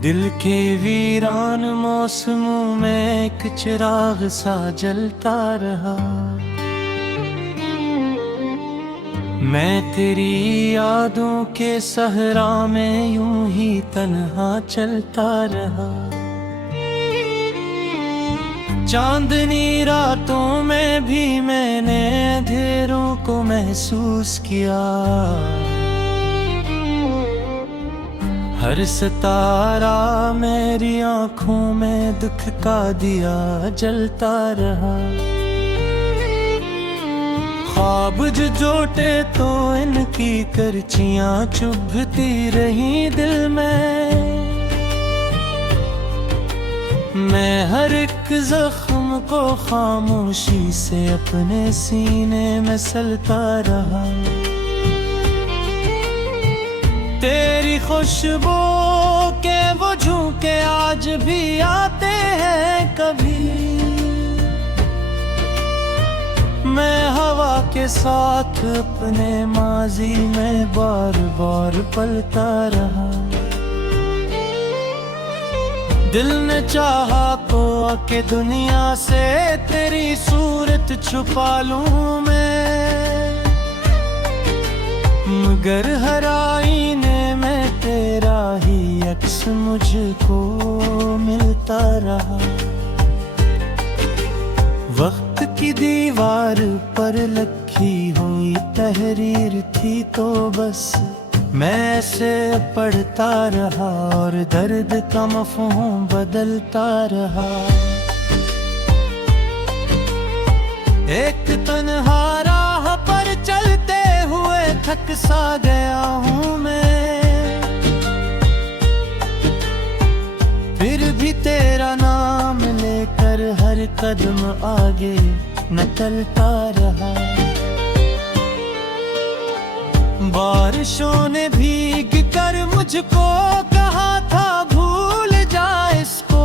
दिल के वीरान मौसमों में एक चिराग सा जलता रहा। मैं तेरी यादों के सहरा में यूं ही तन्हा चलता रहा। चांदनी रातों में भी मैंने अंधेरों को महसूस किया। हर सितारा मेरी आंखों में दुख का दिया जलता रहा। ख्वाब जो जोटे तो इनकी करचियां चुभती रही दिल में। मैं हर एक जख्म को खामोशी से अपने सीने में सलता रहा। तेरी खुशबू के वो झोंके आज भी आते हैं कभी। मैं हवा के साथ अपने माजी में बार बार पलता रहा। दिल ने चाहा तो आके दुनिया से तेरी सूरत छुपा लूं मैं, मगर हर आईने में तेरा ही अक्स मुझको मिलता रहा। वक्त की दीवार पर लिखी हुई तहरीर थी तो बस मैं ऐसे पढ़ता रहा और दर्द का मफ़हूम बदलता रहा। एक तन्हा राह पर चलते हुए थक सा गया हूँ मैं, फिर भी तेरा नाम लेकर हर कदम आगे निकलता रहा। बारिशों ने भीग कर मुझको कहा था भूल जा इसको,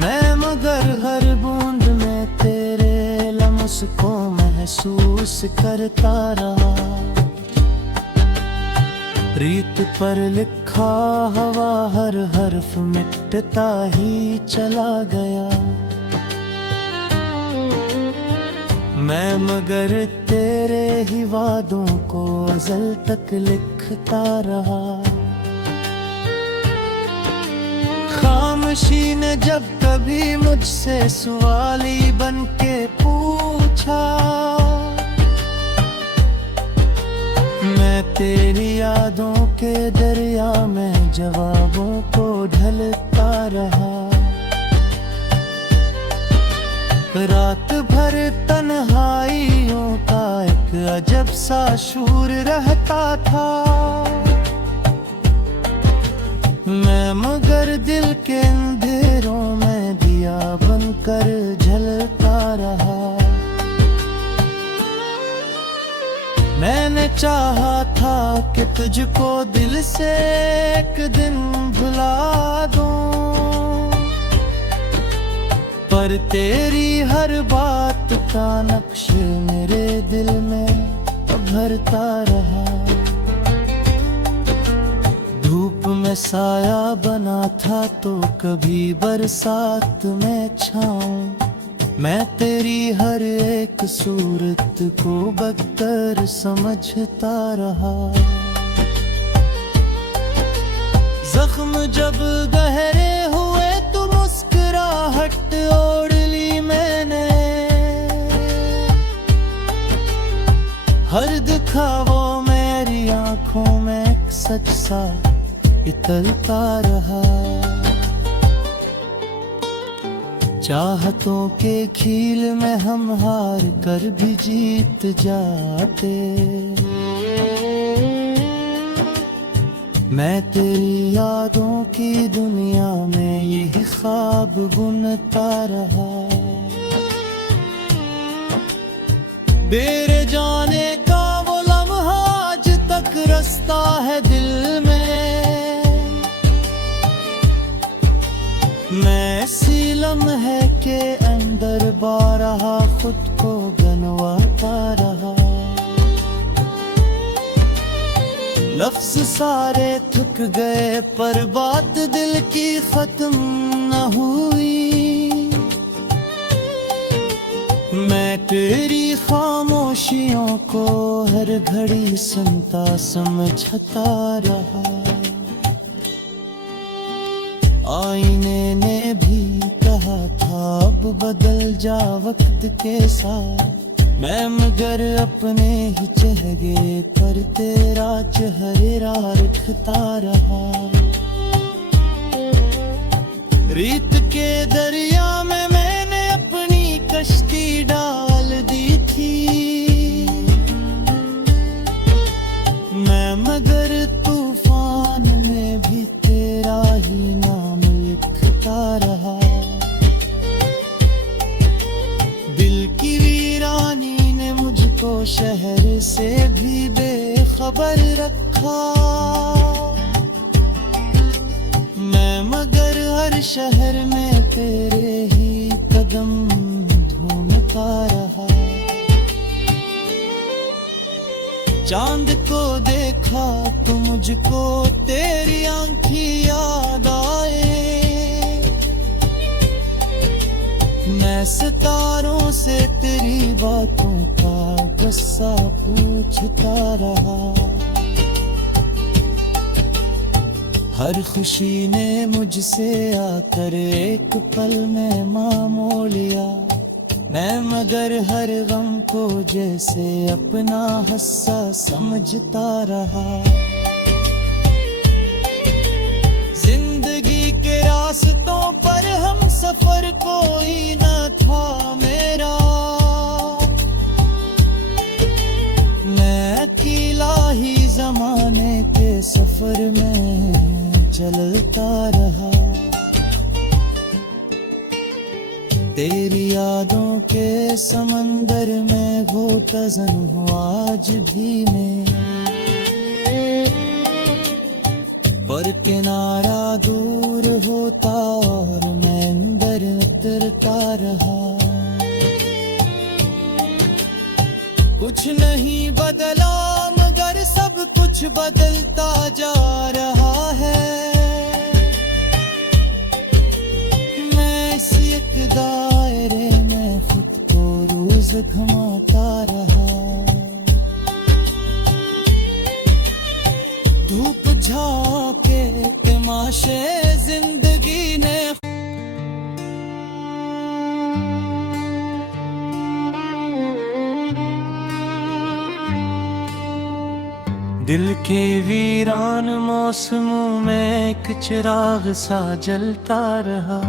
मैं मगर हर बूंद में तेरे लम्स को महसूस करता रहा। रीत पर लिखा हवा हर हर्फ मिटता ही चला गया। मैं मगर तेरे ही वादों को अज़ल तक लिखता रहा। खामोशी ने जब कभी मुझसे सवाली बन के पूछा, मैं तेरी यादों के दरिया में जवाबों को ढलता रहा। रात भर तन्हाइयों का एक अजब सा शूर रहता था, मैं मगर दिल के अंधेरों में दिया बनकर झलता रहा। मैंने चाहा था कि तुझको दिल से एक दिन भुला दूं, पर तेरी हर बात का नक्श मेरे दिल में भरता रहा। धूप में साया बना था तो कभी बरसात में छाऊं, मैं तेरी हर एक सूरत को बदतर समझता रहा। जख्म जब गहरे हुए तो मुस्कुराहट ओढ़ ली मैंने, हर दिखावा मेरी आंखों में एक सच सा इतलता रहा। चाहतों के खेल में हम हार कर भी जीत जाते, मैं तेरी यादों की दुनिया में यही ख्वाब बुनता रहा। तेरे जाने का वो लम्हा आज तक रसता है दिल में, मैं इसी लम्हे के अंदर बारहा खुद को गनवाता रहा। लफ्ज सारे थक गए पर बात दिल की खत्म न हुई। मैं तेरी खामोशियों को हर घड़ी सुनता समझता रहा। आईने ने भी कहा था अब बदल जा वक्त के साथ, मैं मगर अपने ही चेहरे पर तेरा चेहरा रखता रहा। रीत के दरिया में मैंने अपनी कश्ती डाल दी थी, मैं मगर तूफान में भी तेरा ही नाम लिखता रहा। दिल की वीरानी ने मुझको शहर से भी बेखबर रखा, मैं मगर हर शहर में तेरे ही कदम ढूंढता रहा। चांद को देखा तो मुझको तेरी आंखें याद आए, मैं सितारों से तेरी बातों का गुस्सा पूछता रहा। हर खुशी ने मुझसे आकर एक पल में मोल लिया, मैं मगर हर गम को जैसे अपना हिस्सा समझता रहा। जिंदगी के रास्तों पर हम सफर कोई न था मेरा, मैं अकेला ही जमाने के सफर में चलता रहा। तेरी यादों के समंदर में घोटज़न हूँ आज भी मैं, पर किनारा दूर होता और मैं अंदर उतरता रहा। कुछ नहीं बदला मगर सब कुछ बदलता जा रहा है, मैं इस एक दायरे में खुद को रोज घुमाता रहा। धूप झाके तमाशे जिंदगी ने दिल के वीरान मौसमों में एक चिराग सा जलता रहा।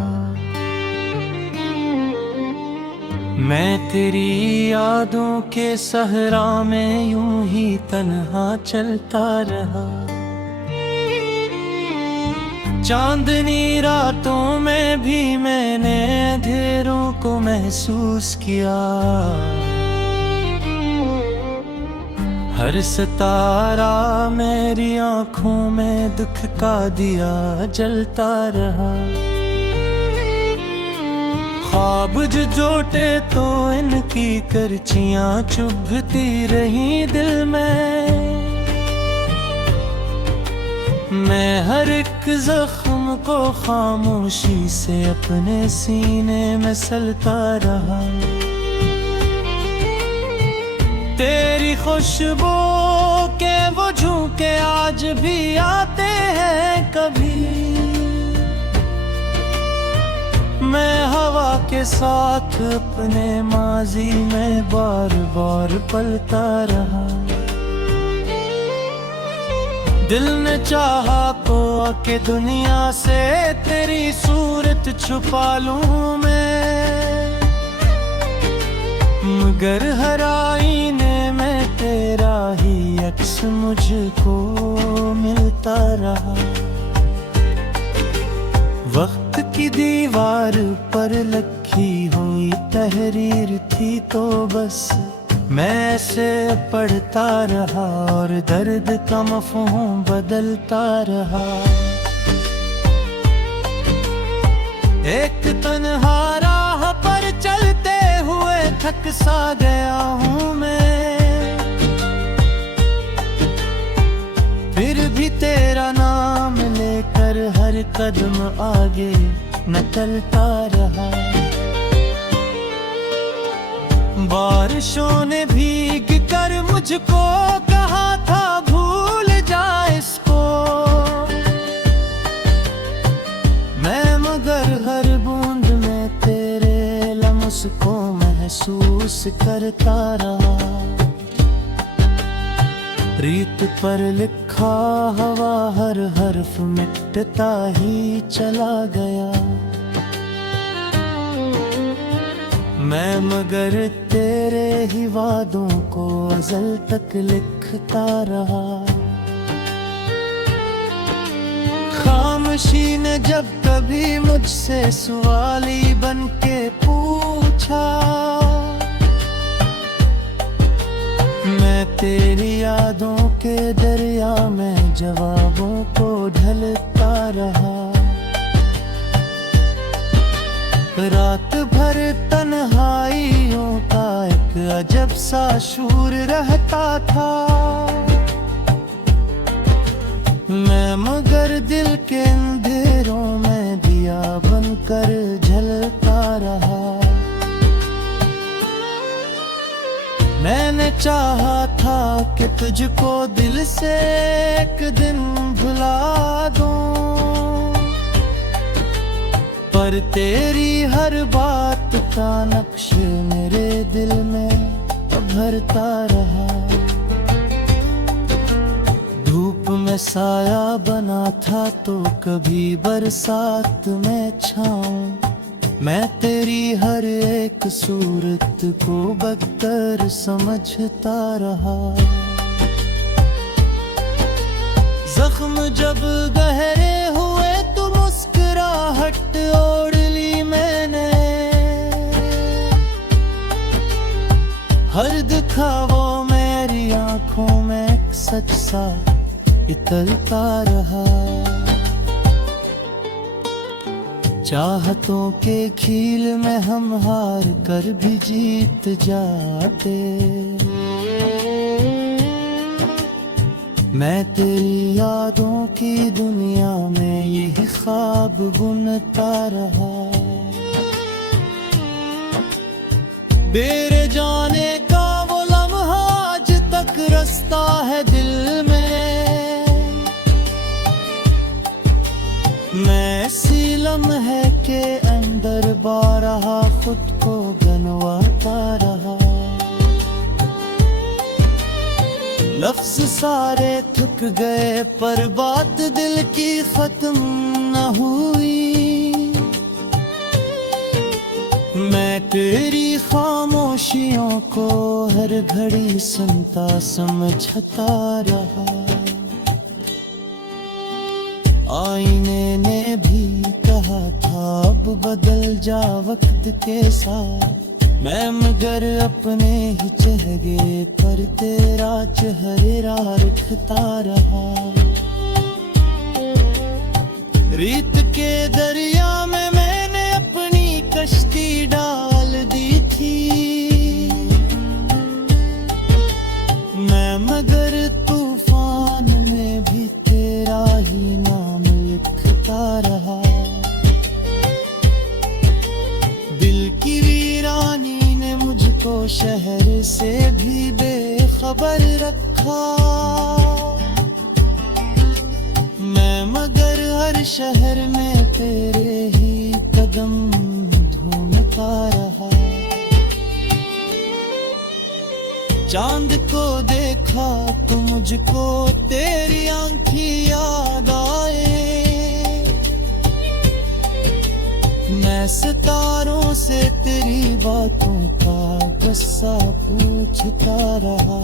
मैं तेरी यादों के सहरा में यूं ही तन्हा चलता रहा। चांदनी रातों में भी मैंने अंधेरों को महसूस किया, हर सितारा मेरी आंखों में दुख का दिया जलता रहा। ख्वाब जो जोटे तो इनकी करचियां चुभती रही दिल में, मैं हर एक जख्म को खामोशी से अपने सीने में सलता रहा। तेरी खुशबू के वो झोंके आज भी आते हैं कभी, मैं हवा के साथ अपने माजी में बार बार पलता रहा। दिल ने चाहा तो आके दुनिया से तेरी सूरत छुपा लूं मैं, मगर हर आईने में तेरा ही अक्स मुझको मिलता रहा। वक्त की दीवार पर लिखी हुई तहरीर थी तो बस मैं ऐसे पढ़ता रहा और दर्द का मफ़हूम बदलता रहा। एक तन्हा राह पर चलते हुए थक सा गया हूँ मैं, फिर कदम आगे न चलता रहा। बारिशों ने भीग कर मुझको कहा था भूल जा इसको, मैं मगर हर बूंद में तेरे लम्स को महसूस करता रहा। रीत पर लिखा हवा हर हर्फ मिटता ही चला गया, मैं मगर तेरे ही वादों को अज़ल तक लिखता रहा। खामोशी ने जब कभी मुझसे सवाली बन के पूछा, मैं तेरी यादों के दरिया में जवाबों को ढलता रहा। रात भर तन्हाइयों का एक अजब सा शूर रहता था, मैं मगर दिल के अंधेरों में दिया बनकर झलता रहा। मैंने चाहा था कि तुझको दिल से एक दिन भुला दूं, पर तेरी हर बात का नक्श मेरे दिल में भरता रहा। धूप में साया बना था तो कभी बरसात में छाऊं, मैं तेरी हर एक सूरत को बदतर समझता रहा। जख्म जब गहरे हुए तो मुस्कुराहट ओढ़ ली मैंने, हर दिखा वो मेरी आंखों में एक सच सा इतलता रहा। चाहतों के खेल में हम हार कर भी जीत जाते, मैं तेरी यादों की दुनिया में यही ख्वाब बुनता रहा। मेरे जाने का वो लम्हा आज तक रसता है दिल में, मैं इसी लम्हे के अंदर बारहा खुद को गनवाता रहा। लफ्ज सारे थक गए पर बात दिल की खत्म न हुई, मैं तेरी खामोशियों को हर घड़ी सुनता समझता रहा। आईने ने भी कहा था अब बदल जा वक्त के साथ, मैं मगर अपने ही चेहरे पर तेरा चेहरा रखता रहा। रीत के दरिया में मैंने अपनी कश्ती डाल दी थी, मैं मगर तूफान में भी तेरा ही नाम लिखता रहा। दिल की वीरानी ने मुझको शहर से भी बेखबर रखा, मैं मगर हर शहर में तेरे ही कदम ढूंढता रहा। चांद को देखा तो मुझको तेरी आंखें याद आए, मैं सितारों से तेरी बातों का गुस्सा पूछता रहा।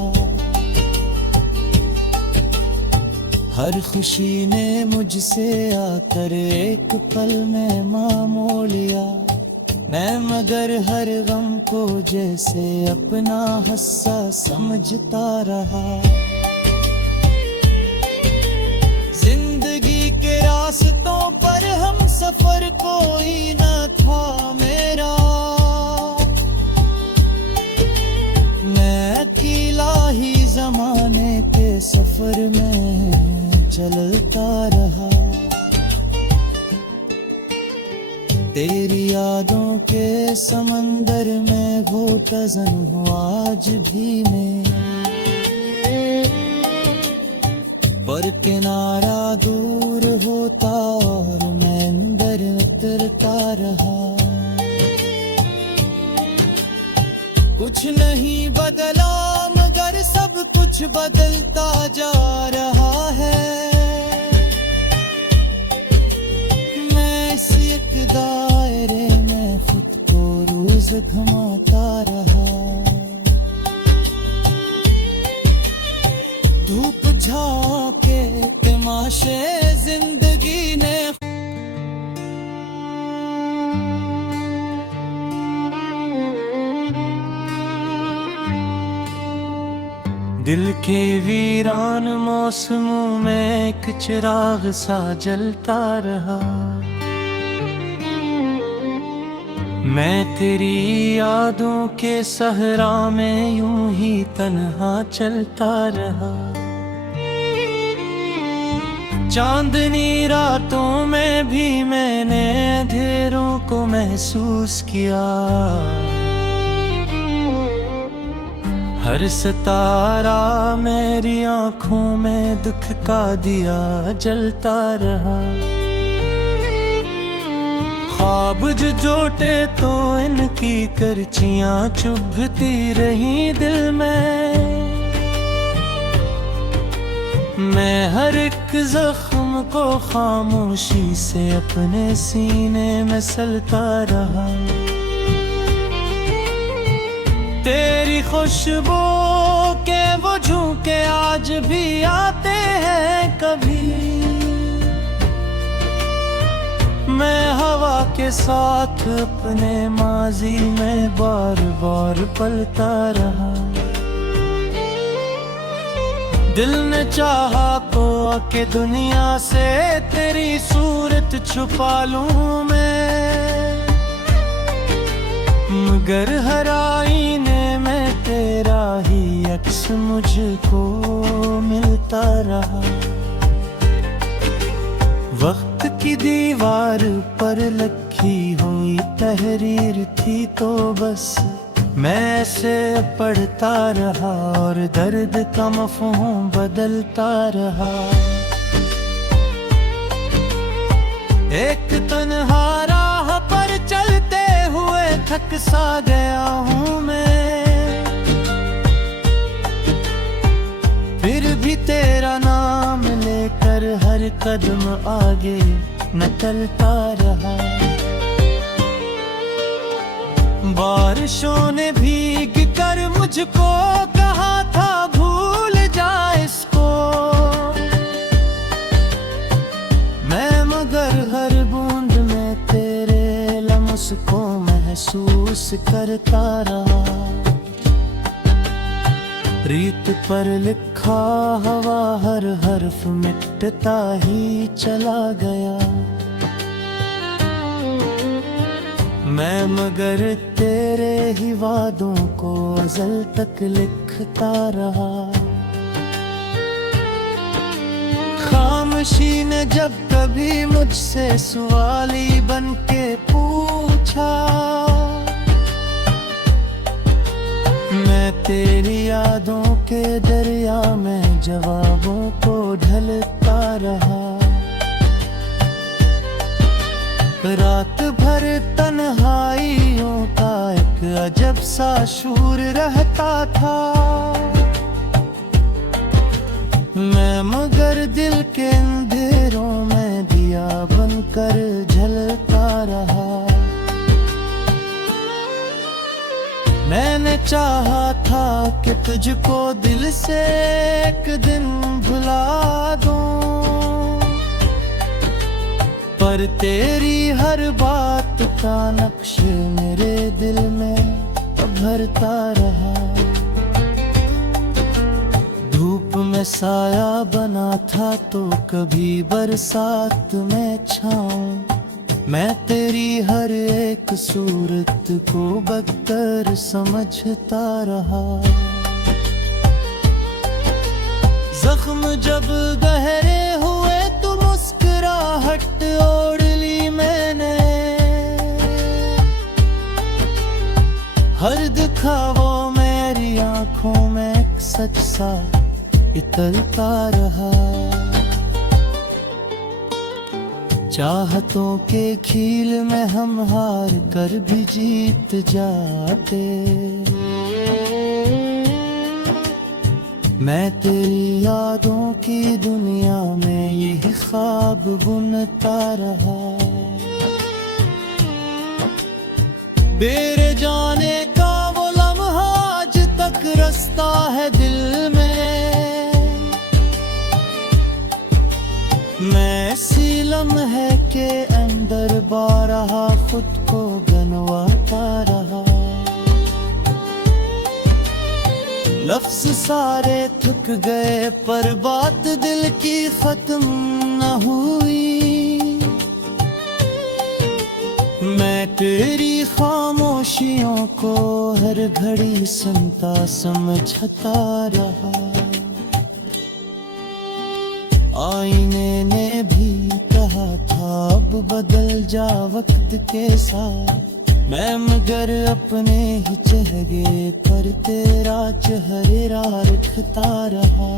हर खुशी ने मुझसे आकर एक पल में मोल लिया, मैं मगर हर गम को जैसे अपना हिस्सा समझता रहा। जिंदगी के रास्तों पर हम सफर कोई न था मेरा, मैं अकेला ही जमाने के सफर में चलता रहा। के समंदर में घोटज़न हूँ आज भी मैं, पर किनारा दूर होता और मैं अंदर उतरता रहा। कुछ नहीं बदला मगर सब कुछ बदलता जा रहा है। मैं इस एक दायरे में खुद को रोज घुमाता रहा। धूप झाके तमाशे जिंदगी ने, दिल के वीरान मौसमों में एक चिराग सा जलता रहा। मैं तेरी यादों के सहरा में यूं ही तन्हा चलता रहा। चांदनी रातों में भी मैंने अंधेरों को महसूस किया। हर सितारा मेरी आंखों में दुख का दिया जलता रहा। ख्वाब जो जोटे तो इनकी करचियां चुभती रही दिल में। मैं हर एक जख्म को खामोशी से अपने सीने में सलता रहा। तेरी खुशबू के वो झोंके आज भी आते हैं कभी। मैं हवा के साथ अपने माजी में बार बार पलता रहा। दिल ने चाहा तो आके दुनिया से तेरी सूरत छुपा लूं मैं, मगर हर आईने में तेरा ही अक्स मुझको मिलता रहा। वक्त की दीवार पर लिखी हुई तहरीर थी तो बस मैं ऐसे पढ़ता रहा और दर्द का मफ़हूम बदलता रहा। एक तन्हा राह पर चलते हुए थक सा गया हूँ मैं, फिर भी तेरा नाम लेकर हर कदम आगे निकलता रहा। बारिशों ने भीग कर मुझको कहा था भूल जा इसको, मैं मगर हर बूंद में तेरे लम्स को महसूस करता रहा। रीत पर लिखा हवा हर हर्फ मिटता ही चला गया। मैं मगर तेरे ही वादों को अज़ल तक लिखता रहा। खामोशी ने जब कभी मुझसे सवाली बन के पूछा, मैं तेरी यादों के दरिया में जवाबों को ढलता रहा। रात भर तन्हाइयों का एक अजब सा शूर रहता था, मैं मगर दिल के अंधेरों में दिया बनकर झलता रहा। मैंने चाहा था कि तुझको दिल से एक दिन भुला दूं, पर तेरी हर बात का नक्श मेरे दिल में भरता रहा। धूप में साया बना था तो कभी बरसात में छाऊं, मैं तेरी हर एक सूरत को बदतर समझता रहा। जख्म जब गहरे हुए तो मुस्कुराहट ओढ़ ली मैंने, हर दिखावो मेरी आंखों में एक सच सा इतरता रहा। चाहतों के खेल में हम हार कर भी जीत जाते। मैं तेरी यादों की दुनिया में यही ख्वाब बुनता रहा। मेरे जाने का वो लम्हा आज तक रसता है दिल में। मैं इसी लम्हे के अंदर बारहा खुद को गनवाता रहा। लफ्ज सारे थक गए पर बात दिल की खत्म न हुई। मैं तेरी खामोशियों को हर घड़ी सुनता समझता रहा। आईने ने भी कहा था अब बदल जा वक्त के साथ। मैं मगर अपने ही चेहरे पर तेरा चेहरा रखता रहा।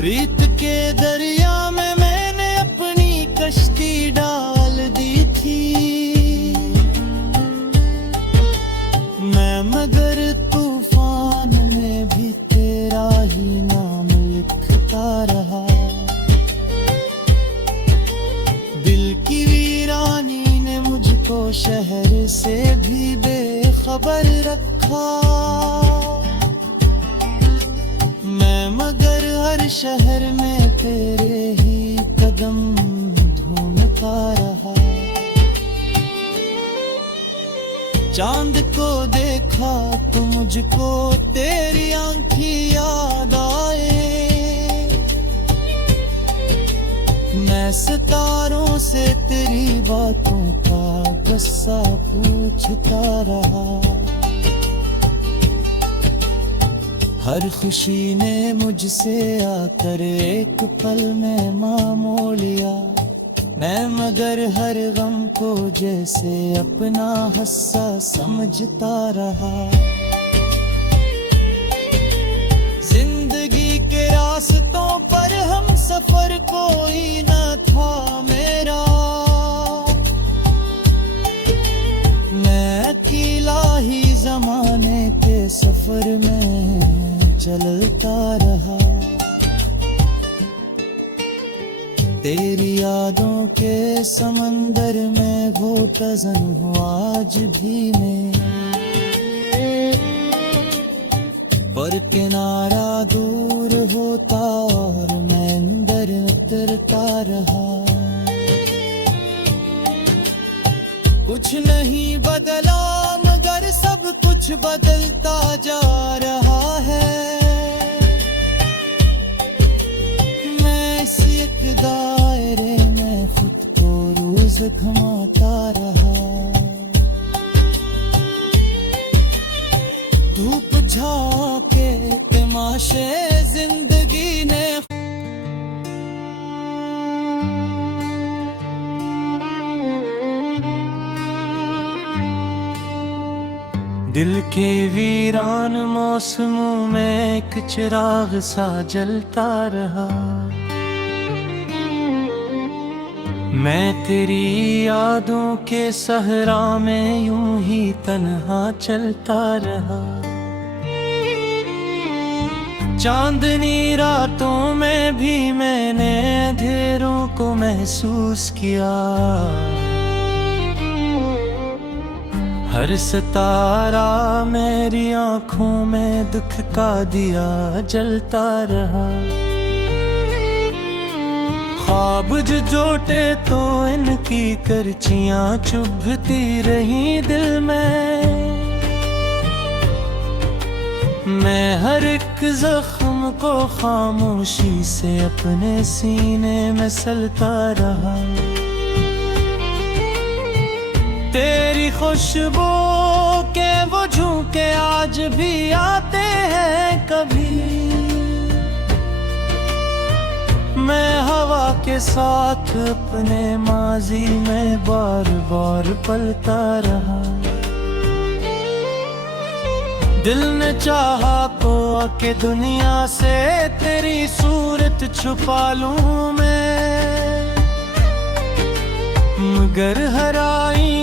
रीत के दरिया में मैंने अपनी कश्ती डाल दी थी। मैं मगर तूफान में भी तेरा ही नाम लिखता रहा। दिल की वीरानी ने मुझको शहर से भी बेखबर रखा। मैं मगर हर शहर में तेरे ही कदम ढूंढता रहा। चांद को देखा तो मुझको तेरी आंखें याद आए। मैं सितारों से तेरी बातों का गुस्सा पूछता रहा। हर खुशी ने मुझसे आकर एक पल में मोह लिया। मैं मगर हर गम को जैसे अपना हिस्सा समझता रहा। जिंदगी के रास्तों पर हम सफर कोई न था मेरा। मैं अकेला ही जमाने के सफर में चलता रहा। तेरी यादों के समंदर में घोटज़न हूँ आज भी मैं। पर किनारा दूर होता और मैं अंदर उतरता रहा। कुछ नहीं बदला मगर सब कुछ बदलता जा रहा है। मैं इस एक दायरे में खुद को रोज घुमाता रहा। धूप झाके तमाशे जिंदगी ने। दिल के वीरान मौसमों में एक चिराग सा जलता रहा। मैं तेरी यादों के सहरा में यूं ही तन्हा चलता रहा। चांदनी रातों में भी मैंने अंधेरों को महसूस किया। हर सितारा मेरी आंखों में दुख का दिया जलता रहा। ख्वाब जो जोटे तो इनकी करचियां चुभती रही दिल में। मैं हर एक जख्म को खामोशी से अपने सीने में सलता रहा। तेरी खुशबू के वो झोंके आज भी आते हैं कभी। मैं हवा के साथ अपने माजी में बार बार पलता रहा। दिल ने चाहा तो आके दुनिया से तेरी सूरत छुपा लूं मैं, मगर हराई